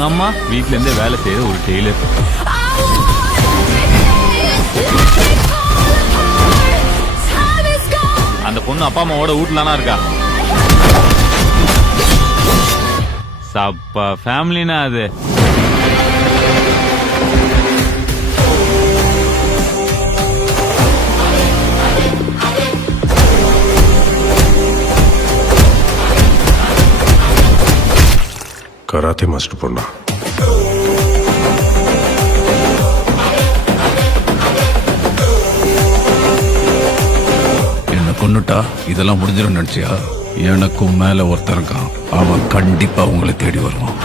அவங்க அம்மா வீட்ல இருந்தே வேலை செய்யற ஒரு டெய்லர். அந்த பொண்ணு அப்பா அம்மாவோட வீட்டுலனா இருக்கா. சப்பா ஃபேமிலினா அது. கராத்தே மாஸ்டர் பொண்ணா? என்ன கொன்னுட்டா இதெல்லாம் முடிஞ்சிடும் நினைச்சியா? எனக்கும் மேல ஒருத்தன் இருக்கான், அவன் கண்டிப்பா உங்களை தேடி வருவான்.